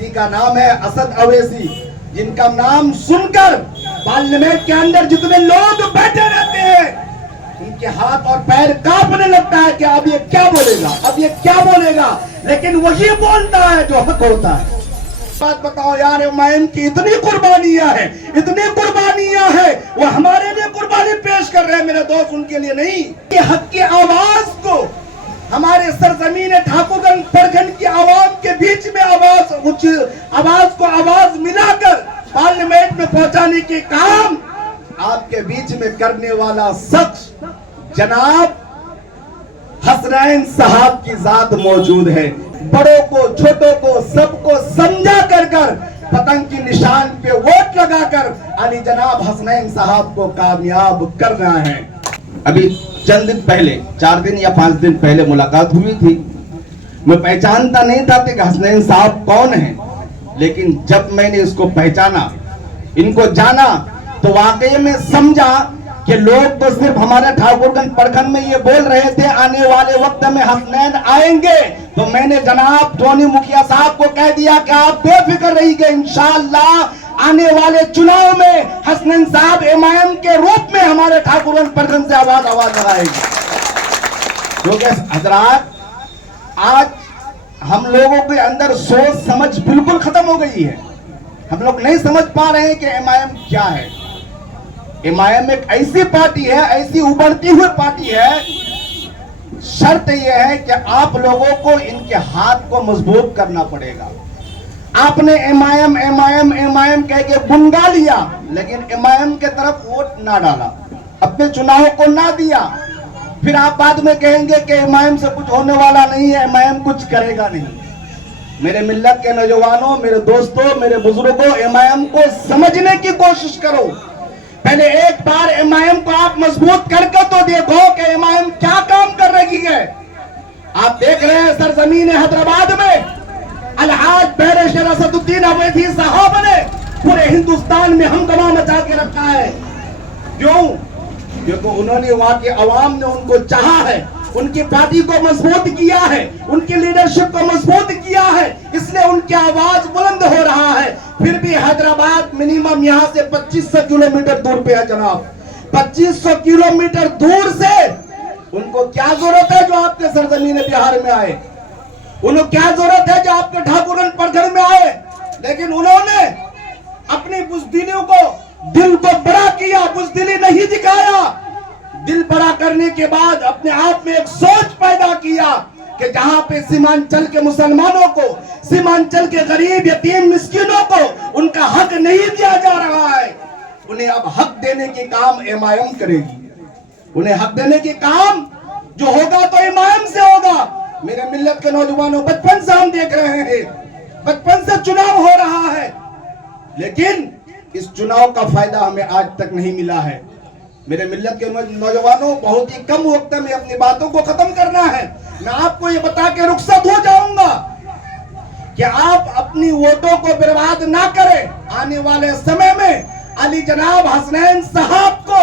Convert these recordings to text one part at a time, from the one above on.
उसी का नाम है असद अवैसी, जिनका नाम सुनकर पार्लियामेंट के अंदर जितने लोग बैठे रहते हैं उनके हाथ और पैर कांपने लगता है कि अब ये क्या बोलेगा, अब ये क्या बोलेगा, लेकिन वही बोलता है जो हक होता है। बात बताओ यार, एमआईएम की इतनी कुर्बानियां हैं, इतनी कुर्बानियां हैं, वो हमारे लिए कुर्बानी पेश कर रहे हैं मेरे दोस्त, उनके लिए नहीं। ये हक की आवाज को हमारे सरजमीन ठाकुरगंज प्रखंड की आवाम के बीच में आवाज को आवाज मिलाकर पार्लियामेंट में पहुंचाने के काम आपके बीच में करने वाला शख्स जनाब हसनैन साहब की जात मौजूद है। बड़ों को छोटों को सबको समझा कर पतंग की निशान पे वोट लगाकर अली जनाब हसनैन साहब को कामयाब करना है। अभी चंद दिन पहले 4 दिन या 5 दिन पहले मुलाकात हुई थी। मैं पहचानता नहीं था कि हसनैन साहब कौन है, लेकिन जब मैंने इसको पहचाना, इनको जाना, तो वाकई में समझा कि लोग तो सिर्फ हमारे ठाकुरगंज प्रखंड में ये बोल रहे थे आने वाले वक्त में हसनैन आएंगे। तो मैंने जनाब टोनी मुखिया साहब को कह दिया कि आप बेफिक्र रहिए, इंशाअल्लाह आने वाले चुनाव में हसनैन साहब एमआईएम के रूप में हमारे ठाकुरगंज प्रखंड से आवाज लगाएंगे। क्योंकि हजरात, आज हम लोगों के अंदर सोच समझ बिल्कुल खत्म हो गई है। हम लोग नहीं समझ पा रहे हैं कि एमआईएम क्या है। एमआईएम एक ऐसी पार्टी है, ऐसी उभरती हुई पार्टी है, शर्त यह है कि आप लोगों को इनके हाथ को मजबूत करना पड़ेगा। आपने एमआईएम एमआईएम एमआईएम कह के बुनगा लिया, लेकिन एमआईएम के तरफ वोट ना डाला, अपने चुनाव को ना दिया, फिर आप बाद में कहेंगे कि एमआईएम से कुछ होने वाला नहीं है, एमआईएम कुछ करेगा नहीं। मेरे मिल्लत के नौजवानों, मेरे दोस्तों, मेरे बुजुर्गों, एमआईएम को समझने की कोशिश करो। पहले एक बार एमआईएम को आप मजबूत करके तो देखो कि एमआईएम क्या काम कर रही है। आप देख रहे हैं सरजमीन हैदराबाद में अलहाज बैरिस्टर असदुद्दीन अवैसी साहब ने पूरे हिंदुस्तान में हंगामा मचा के रखा है। क्यों? क्योंकि उन्होंने, वहां की आवाम ने उनको चाहा है, उनकी पार्टी को मजबूत किया है, उनकी लीडरशिप को मजबूत किया है, इसलिए उनकी आवाज बुलंद हो रहा है। फिर भी हैदराबाद मिनिमम यहाँ से 2500 किलोमीटर दूर पे है जनाब। 2500 किलोमीटर दूर से उनको क्या जरूरत है जो आपके सरजमीन बिहार में आए? उनको क्या जरूरत है जो आपके ठाकुरगंज प्रखंड में आए? लेकिन उन्होंने अपनी बुज़दिली को, दिल को बड़ा किया, बुज़दिली नहीं दिखाया। दिल बड़ा करने के बाद अपने आप में एक सोच पैदा किया कि जहां पे सीमांचल के मुसलमानों को, सीमांचल के गरीब यतीम मिस्किनों को उनका हक नहीं दिया जा रहा है, उन्हें अब हक देने के काम एमआईएम करेगी। उन्हें हक देने के काम जो होगा तो एमआईएम से होगा। मेरे मिल्लत के नौजवानों, बचपन से हम देख रहे हैं, बचपन से चुनाव हो रहा है, लेकिन इस चुनाव का फायदा हमें आज तक नहीं मिला है। मेरे मिल्लत के नौजवानों, बहुत ही कम वक्त में अपनी बातों को खत्म करना है। मैं आपको ये बता के रुखसत हो जाऊंगा कि आप अपनी वोटों को बर्बाद ना करें। आने वाले समय में अली जनाब हसनैन साहब को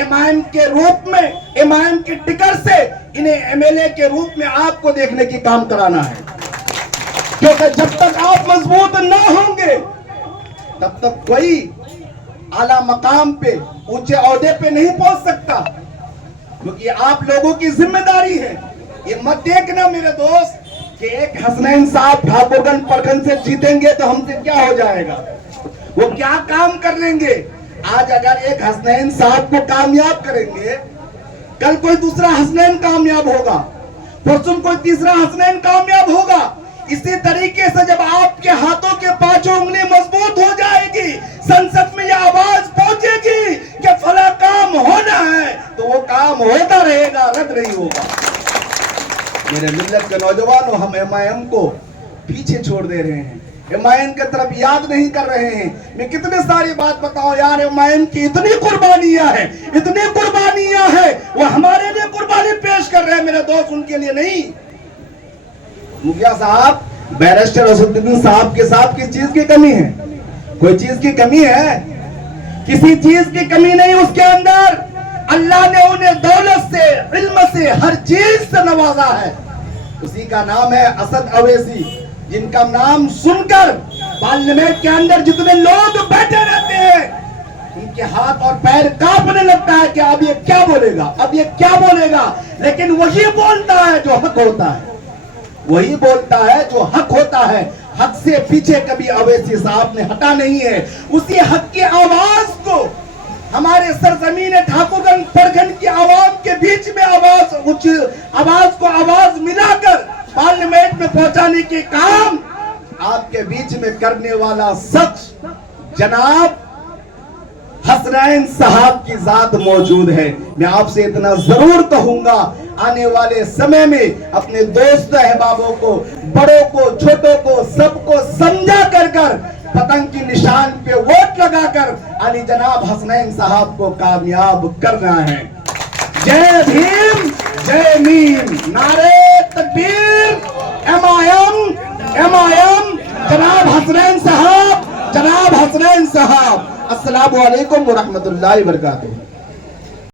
एमआईएम के रूप में, एमआईएम की टिकट से इन्हें एमएलए के रूप में आपको देखने की काम कराना है। क्योंकि जब तक आप मजबूत ना होंगे तब तक कोई आला मकाम पे, ऊंचे ओहदे पे नहीं पहुंच सकता, क्योंकि आप लोगों की जिम्मेदारी है। ये मत देखना मेरे दोस्त कि एक हसनैन साहब ठाकुरगंज प्रखंड से जीतेंगे तो हमसे क्या हो जाएगा, वो क्या काम कर लेंगे। आज अगर एक हसनैन साहब को कामयाब करेंगे, कल कोई दूसरा हसनैन कामयाब होगा, परसों कोई तीसरा हसनैन कामयाब होगा। इसी तरीके से जब आपके हाथों के पांचों उंगली मजबूत हो जाएगी, संसद में यह आवाज पहुंचेगी कि फला काम होना है, तो वो काम होता रहेगा, रद्द नहीं होगा। मेरे मिल्लत के नौजवानों, हम एमआईएम को पीछे छोड़ दे रहे हैं, एमआईएम की तरफ याद नहीं कर रहे हैं। मैं कितनी सारी बात बताऊं यार, एमआईएम की इतनी कुर्बानियां हैं, इतनी कुर्बानियां हैं, वो हमारे लिए कुर्बानी पेश कर रहे हैं मेरे दोस्त, उनके लिए नहीं। मुखिया साहब, बैरिस्टर असदुद्दीन साहब के साथ किस चीज की कमी है? कोई चीज की कमी है? किसी चीज की कमी नहीं उसके अंदर। अल्लाह ने उन्हें दौलत से, इल्म से, हर चीज से नवाजा है। उसी का नाम है असद अवैसी, जिनका नाम सुनकर पार्लियामेंट के अंदर जितने लोग बैठे रहते हैं उनके हाथ और पैर कांपने लगता है कि अब ये क्या बोलेगा, अब ये क्या बोलेगा। लेकिन वही बोलता है जो हक होता है, वही बोलता है जो हक होता है। हक से पीछे कभी अवैसी साहब ने हटा नहीं है। उसी हक की आवाज को हमारे सरजमीन ठाकुरगंज प्रखंड की आवाम के बीच में आवाज को आवाज मिलाकर पार्लियामेंट में पहुंचाने के काम आपके बीच में करने वाला शख्स जनाब हसनैन साहब की जात मौजूद है। मैं आपसे इतना जरूर कहूंगा, आने वाले समय में अपने दोस्त अहबाबों को, बड़ों को, छोटों को, सबको समझा कर पतंग की निशान पे वोट लगाकर अली जनाब हसनैन साहब को कामयाब करना है। जय भीम, जय मीम, नारे तकबीर, एमआईएम, जनाब हसनैन साहब, जनाब हसनैन साहब। अस्सलामु अलैकुम व रहमतुल्लाहि व बरकातुहू।